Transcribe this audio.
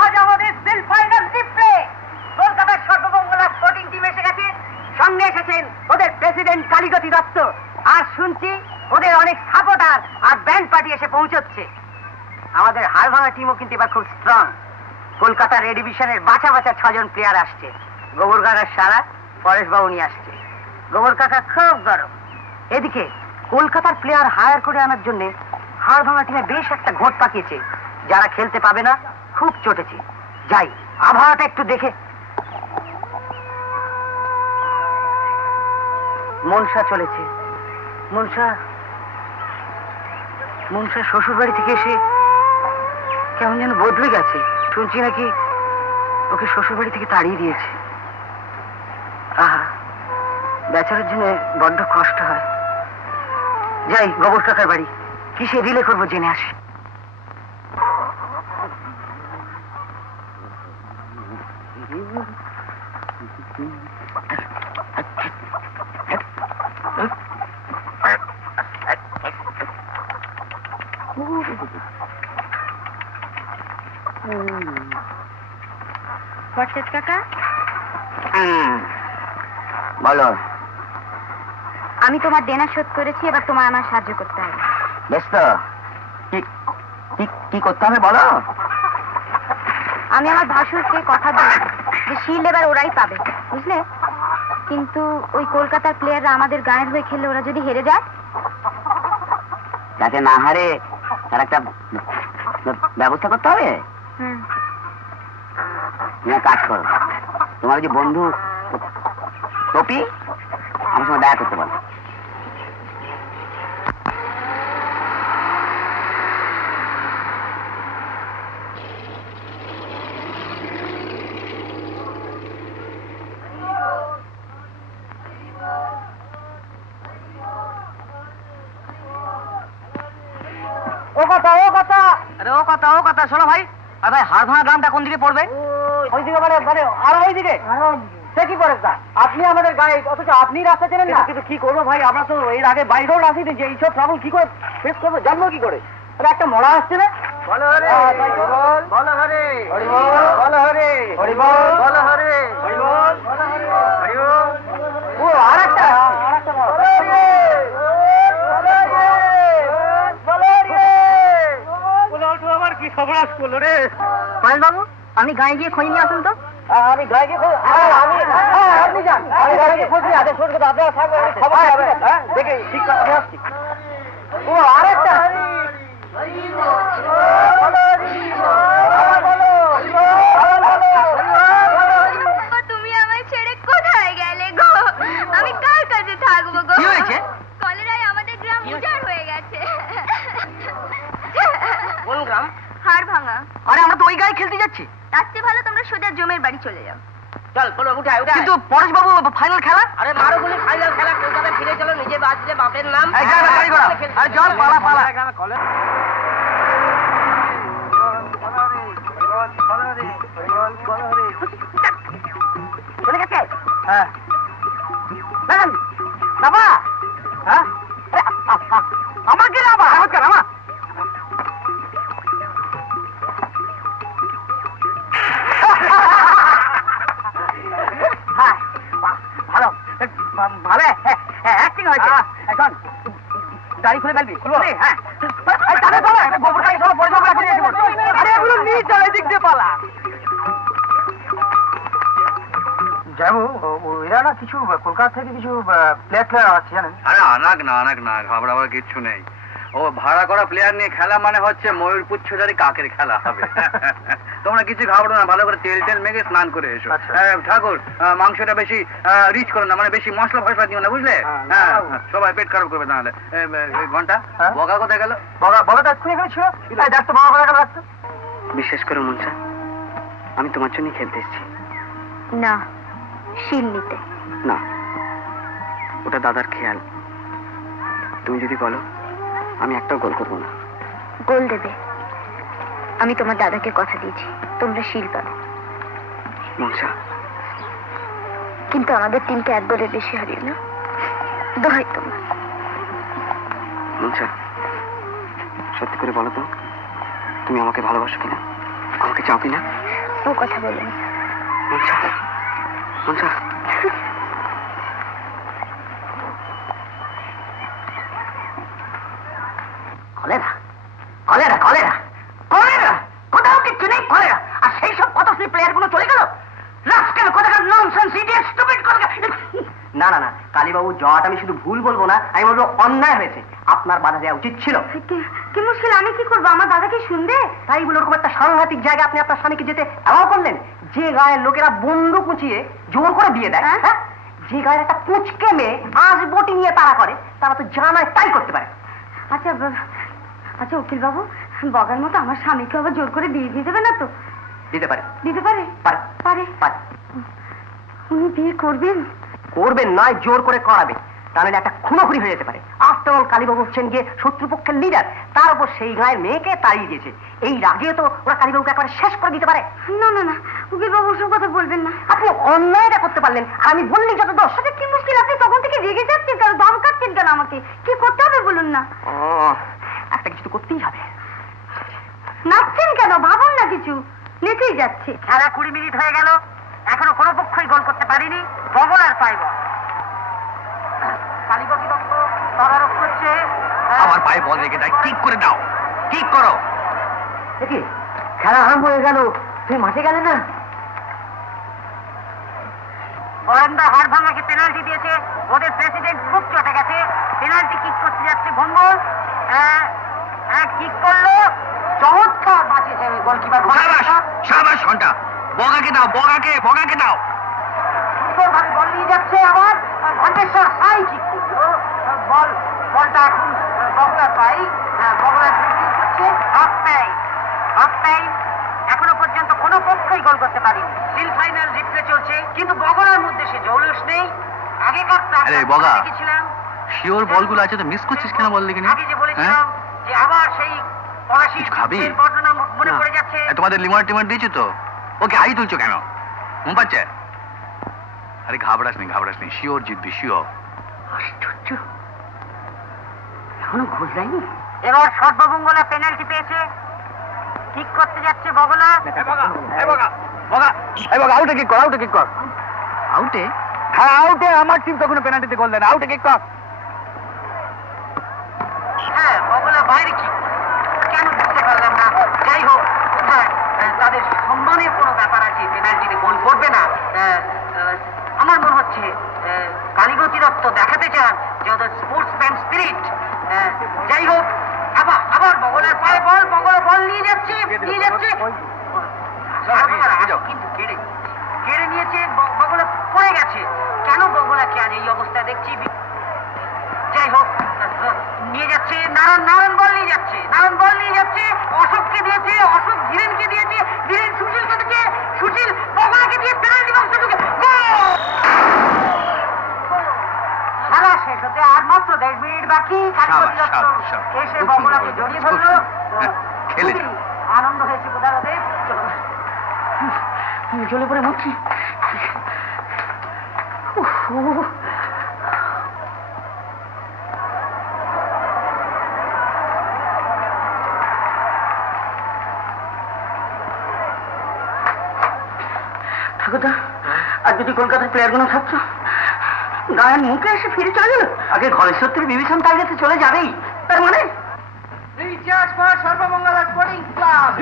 আজ আমাদের sell final ডিপ্লে কলকাতার সর্বমঙ্গলা স্পোর্টিং টিম এসে গেছে। সঙ্গে এসেছেন ওদের প্রেসিডেন্ট কালীগতি দত্ত। আর শুনছি ওদের অনেক সাপোর্টার আর ব্যান্ড পার্টি এসে পৌঁছচ্ছে। আমাদের হাড়ভাঙা টিমও কিন্তু এবার খুব স্ট্রং। কলকাতার এ ডিভিশনের বাছা বাছা 6 জন প্লেয়ার আসছে। গোবর কাকার সারা পরেশ বাবু নিয়ে আসছে। গোবর কাকা খুব গরম। এদিকে কলকাতার প্লেয়ার হায়ার করে আনার জন্য হাড়ভাঙা টিমে বেশ একটা ঘোট পাকিয়েছে। যারা খেলতে পাবে না খুব চটেছে। যাই আবহাওয়াটা একটু দেখে। মনসা চলেছে। মনসা শ্বশুর বাড়ি থেকে এসে কেমন যেন বদলে গেছে। শুনছি নাকি ওকে শ্বশুর বাড়ি থেকে তাড়িয়ে দিয়েছে। আহা, বেচারার জন্য বড্ড কষ্ট হয়। যাই গোবর কাকার বাড়ি, কিসে রিলে করবো জেনে আসি। কাকা, বলো। আমি তোমার দেনা শোধ করেছি, এবার তোমার আমার সাহায্য করতে হবে। বেশ তো, কি করতে হবে বলো। আমি আমার ভাসুরকে কথা দিয়েছি যে শিল্ড এবার ওরাই পাবে, বুঝলে? কিন্তু ওই কলকাতার প্লেয়াররা আমাদের গায়ের হয়ে খেললে ওরা যদি হেরে যায়, যাতে না হারে তার একটা ব্যবস্থা করতে হবে। কাজ করো, তোমার যে বন্ধু টপি আমার সঙ্গে দেখা করতে পারো। ও কথা শোনো ভাই। আর ভাই হাড়ভাঙা গ্রামটা কোন দিকে পড়বে? ওইদিকে মানে আর ওইদিকে সে কি করে? আপনি আমাদের গায়ে, অথচ আপনি রাস্তা চেনেন না। কিন্তু কি করবো ভাই, আমরা তো এর আগে বাইরেও আসিনি যে এইসব ট্রাবল কি করে ফেস করবো, জানবো কি করে? একটা মরা আসছে না। বলো হরে বলো হরে বলো হরে বলো হরে ও আর একটা কি সর্বনাশ করলো রে পায়েল বাবু। আপনি গায়ে গিয়ে খোঁজ নিয়ে আসুন তো। আমি গায়ে গিয়ে আপনি যান, আমি গায়ে গিয়ে খোঁজ নিয়ে আসেন। শোন কথা, আপনারা থাকবেন, খবর হবে। হ্যাঁ দেখে ঠিক করে আসছি। ও আর একটা তুমি আমায় ছেড়ে কোথায় গেলে গো? আমি কার কাছে থাকবো গো? কি হয়েছে? কলেরায় আমাদের গ্রাম উজাড় হয়ে গেছে। কোন গ্রাম? হাড়ভাঙা। আরে আমরা তো ওই গায়ে খেলতে যাচ্ছি। তার চেয়ে ভালো তোমরা সোজা জমের বাড়ি চলে যাও। চল চলো উঠাই উঠাই। কিন্তু পরেশ বাবু ফাইনাল খেলা। আরে মারো গুলি ফাইনাল খেলা কলকাতায় ফিরে চলো, নিজে বাঁচলে বাপের নাম। এই গাড়ি গাড়ি ঘোড়া। আরে চল পালা পালা। কলে চলে গেছে। হ্যাঁ দেখেন বাবা। হ্যাঁ আমাকে বাবা নমস্কার আমার ভালো ভালো অ্যাক্টিং হয়েছে। এখন দাড়ি খুলে ফেলবি। হ্যাঁ এরা না কিছু কলকাতা থেকে কিছু প্লেয়ার আছে জানেন? আরে আনাক না ঘাবড়াবার কিচ্ছু নেই। ও ভাড়া করা প্লেয়ার নিয়ে খেলা মানে হচ্ছে ময়ূর পুচ্ছধারী কাকের খেলা হবে। তোমরা কিছু ঘাবড়ো না, ভালো করে তেল মেখে স্নান করে এসো। ঠাকুর মাংসটা বেশি রিচ করো না, মানে বেশি মশলা ফসলা দিও না, বুঝলে? হ্যাঁ সবাই পেট খারাপ করবে তাহলে। ঘন্টা বগা কোথায় গেল? বগাটা এক্ষুনি এখানে ছিল। দেখতো বগা কোথায় গেল? বিশ্বাস করো মনসা, আমি তোমার জন্য খেলতে এসেছি। না, শিল নিতে না, ওটা দাদার খেয়াল। তুমি যদি বলো আমি একটাও গোল করবো না। গোল দেবে। আমি তোমার দাদাকে কথা দিয়েছি তোমরা শিল পাবে। মনসা, কিন্তু আমাদের টিমকে 1 গোলের বেশি হারিও না, দোহাই তোমার। মনসা সত্যি করে বলো তো, তুমি আমাকে ভালোবাসো কিনা? আমাকে চাও কিনা? ও কথা বলুন। কলেরা কলেরা কলেরা কলেরা, কোথাও কিচ্ছু নেই কলেরা। আর সেই সব পথশ্রী প্লেয়ার গুলো চলে গেল। রাস্কেল কোথাকার ননসেন্স ইডিয়েট স্টুপিড কোথাকার। না না না কালীবাবু, জয়াটা আমি শুধু ভুল বলবো না, আমি বলবো অন্যায় হয়েছে। আপনার বাধা দেওয়া উচিত ছিল। কি মুশকিল, আমি কি করবো? আমার দাদা কি শুনবে? তাই বলে ওরকম একটা সাংঘাতিক জায়গায় আপনি আপনার স্বামীকে যেতে অ্যালাউ করলেন, যে গায়ের লোকেরা বন্দুক উঁচিয়ে জোর করে দিয়ে দেয়। হ্যাঁ, যে গায়ের একটা পুচকে মেয়ে আজ বটি নিয়ে তাড়া করে, তারা তো জানায় তাই করতে পারে। আচ্ছা আচ্ছা উকিল বাবু, বগার মতো আমার স্বামীকে আবার জোর করে বিয়ে দিয়ে দেবে না তো? দিতে পারে। দিতে পারে? পারে পারে পারে। উনি বিয়ে করবেন? করবেন নয়, জোর করে করাবে, তাহলে একটা খুনোখুনি হয়ে যেতে পারে। আফটার অল কালীবাবু হচ্ছেন গিয়ে শত্রুপক্ষের লিডার, তার উপর সেই গায়ের মেয়েকে তাড়িয়ে দিয়েছে। এই রাগে তো ওরা কালীবাবুকে একবারে শেষ করে দিতে পারে। না না না উকিল বাবু, ওসব কথা বলবেন না। আপনি অন্যায়টা করতে পারলেন, আর আমি বললেই যত দোষ। আচ্ছা কি মুশকিল, আপনি তখন থেকে রেগে যাচ্ছেন কেন? দম কাটছেন কেন আমাকে? কি করতে হবে বলুন না। একটা কিছু তো করতেই হবে। নাচছেন কেন? ভাবুন না কিছু। নেচেই যাচ্ছে। খেলা 20 মিনিট হয়ে গেল, এখনো কোনো পক্ষই গোল করতে পারিনি। বগল আর পাইব। কালীপতি দত্ত তদারক করছে। আমার পায়ে বল রেখে দেয়, কিক করে দাও, কিক করো। দেখি খেলা আরম্ভ হয়ে গেল, তুমি মাঠে গেলে না? বরেন্দা হাড় ভাঙাকে পেনাল্টি দিয়েছে, ওদের প্রেসিডেন্ট খুব চটে গেছে। পেনাল্টি কিক করতে যাচ্ছে ভঙ্গল। কিক করলো, চমৎকার বাঁচিয়েছে গোলকিপার। সাবাস ঘন্টা, বগাকে দাও, বগাকে দাও। সুন্দরভাবে বল নিয়ে যাচ্ছে আবার ঘণ্টেশ্বর। হাই কিক করলো, বলটা এখন বগলার পাই। বগলার হচ্ছে হাফ টাইম। এখনো পর্যন্ত কোনো পক্ষই গোল করতে পারেনি। সিল ফাইনাল রিপ্লে চলছে, কিন্তু বগলার মধ্যে সে জৌলুস নেই। আগেকার দেখেছিলাম শিওর বলগুলো আছে তো মিস করছিস কেন বল দেখি? আগে যে বলেছিলাম যে আবার সেই পলাশি খাবি বর্ণনা মনে পড়ে যাচ্ছে। তোমাদের লিমার টিমার দিয়েছো তো? ওকে হাই তুলছো কেন? মন পাচ্ছে? আরে ঘাবড়াস নেই, শিওর জিতবি, শিওর। আশ্চর্য, এখনো ঘুষ যায়নি। এবার সর্বমঙ্গলা পেনাল্টি পেয়েছে, কিক করতে যাচ্ছে বগলা। আউটে কিক কর। আউটে? হ্যাঁ আউটে। আমার টিম তখন পেনাল্টিতে গোল দেয় না। আউটে কিক কর। হ্যাঁ বগলা বাইরে কিক, কেন বুঝতে পারলাম না। যাই হোক, তাদের সম্মানের কোনো ব্যাপার আছে, পেনাল্টিতে গোল করবে না। আমার মনে হচ্ছে কালীপতি দত্ত দেখাতে চান যে ওদের স্পোর্টসম্যান স্পিরিট। যাই হোক, আবার বগলের পায়ে বল, বল নিয়ে যাচ্ছে। কিন্তু কেড়ে নিয়েছে, বগলা পড়ে গেছে। কেন বগলাকে আজ এই অবস্থায় দেখছি? যাই হোক, নিয়ে যাচ্ছে নারায়ণ বল নিয়ে যাচ্ছে। অশোককে দিয়েছে, অশোক ধীরেনকে দিয়েছে, ধীরেন সুশীলকে দিয়েছে, সুশীল বগলাকে দিয়ে পেনাল্টি বক্সে ঢুকে খেলা শেষ হতে আর মাত্র 10 মিনিট বাকি। এসে বগলাকে জড়িয়ে ধরলো। আনন্দ হয়েছে কোথায় ওদের। আমি চলে পড়ে মরছি। ঠাকুরদা, আর যদি কলকাতার প্লেয়ার গুলো থাকতো, গায়ের মুখে এসে ফিরে চলে গেল। আগে ঘরেশ্বর বিভীষণ টার্গেটে চলে যাবেই, তার মানে সর্বমঙ্গলা স্পোর্টিং ক্লাব।